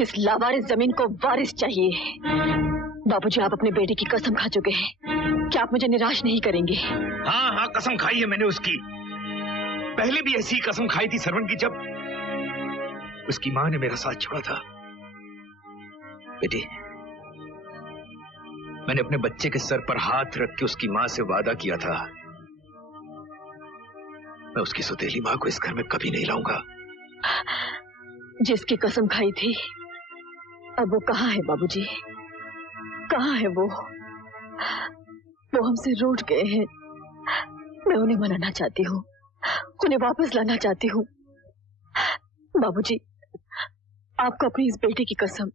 इस लावारिस जमीन को वारिस चाहिए। बाबूजी, आप अपने बेटे की कसम खा चुके हैं। क्या आप मुझे निराश नहीं करेंगे? हाँ हाँ, कसम खाई है मैंने उसकी। पहले भी ऐसी कसम खाई थी सरवण की, जब उसकी मां ने मेरा साथ छोड़ा था। बेटी, मैंने अपने बच्चे के सर पर हाथ रख के उसकी मां से वादा किया था, मैं उसकी सौतेली मां को इस घर में कभी नहीं लाऊंगा। जिसकी कसम खाई थी, अब वो कहाँ है बाबूजी? कहाँ है वो? वो हमसे रूठ गए हैं। मैं उन्हें मनाना चाहती हूँ, उन्हें वापस लाना चाहती हूँ। बाबूजी, आपको अपनी इस बेटी की कसम,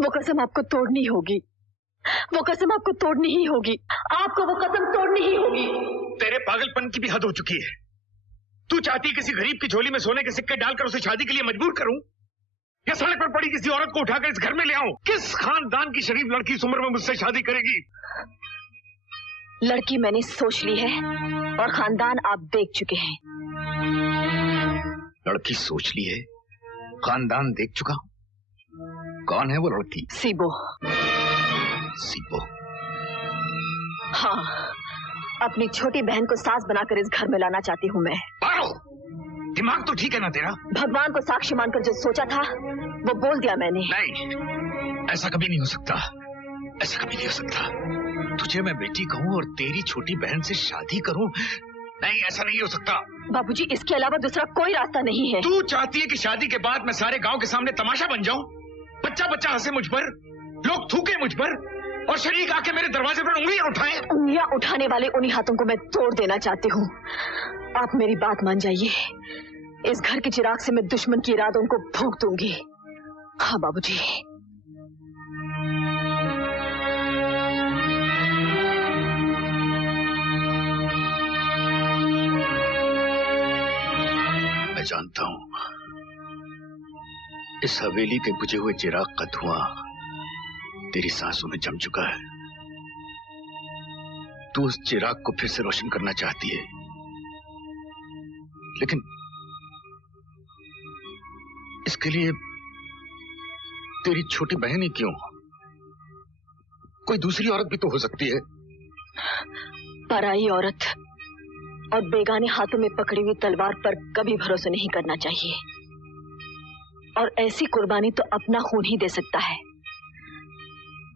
वो कसम आपको तोड़नी होगी। वो कसम आपको तोड़नी ही होगी। आपको वो कसम तोड़नी ही होगी। तेरे पागलपन की भी हद हो चुकी है। तू चाहती है किसी गरीब की झोली में सोने के सिक्के डालकर उसे शादी के लिए मजबूर करूं, या सड़क पर पड़ी किसी औरत को उठाकर इस घर में ले आऊं? किस खानदान की शरीफ लड़की इस उम्र में मुझसे शादी करेगी? लड़की मैंने सोच ली है और खानदान आप देख चुके हैं। लड़की सोच ली है, खानदान देख चुका हूं। कौन है वो लड़की? सीबो। सीबो? हाँ, अपनी छोटी बहन को सास बनाकर इस घर में लाना चाहती हूँ मैं। पारो, दिमाग तो ठीक है ना तेरा? भगवान को साक्षी मानकर जो सोचा था वो बोल दिया मैंने। नहीं, ऐसा कभी नहीं हो सकता। ऐसा कभी नहीं हो सकता। तुझे मैं बेटी कहूँ और तेरी छोटी बहन से शादी करूँ? नहीं, ऐसा नहीं हो सकता। बाबूजी, इसके अलावा दूसरा कोई रास्ता नहीं है। तू चाहती है कि शादी के बाद मैं सारे गांव के सामने तमाशा बन जाऊं? बच्चा बच्चा हंसे मुझ पर, लोग थूके मुझ पर, और शरीक आके मेरे दरवाजे पर उंगलियां उठाएं? उंगलियां उठाने वाले उन्हीं हाथों को मैं तोड़ देना चाहती हूँ। आप मेरी बात मान जाइए। इस घर के चिराग से मैं दुश्मन के इरादों को फूंक दूंगी। हाँ बाबूजी। मैं जानता हूं, इस हवेली के बुझे हुए चिराग का धुआं तेरी सांसों में जम चुका है। तू उस चिराग को फिर से रोशन करना चाहती है, लेकिन इसके लिए तेरी छोटी बहन ही क्यों? कोई दूसरी औरत भी तो हो सकती है। पराई औरत और बेगाने हाथों में पकड़ी हुई तलवार पर कभी भरोसा नहीं करना चाहिए। और ऐसी कुर्बानी तो अपना खून ही दे सकता है।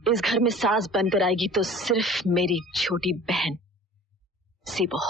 इस घर में सास बनकर आएगी तो सिर्फ मेरी छोटी बहन सीबो।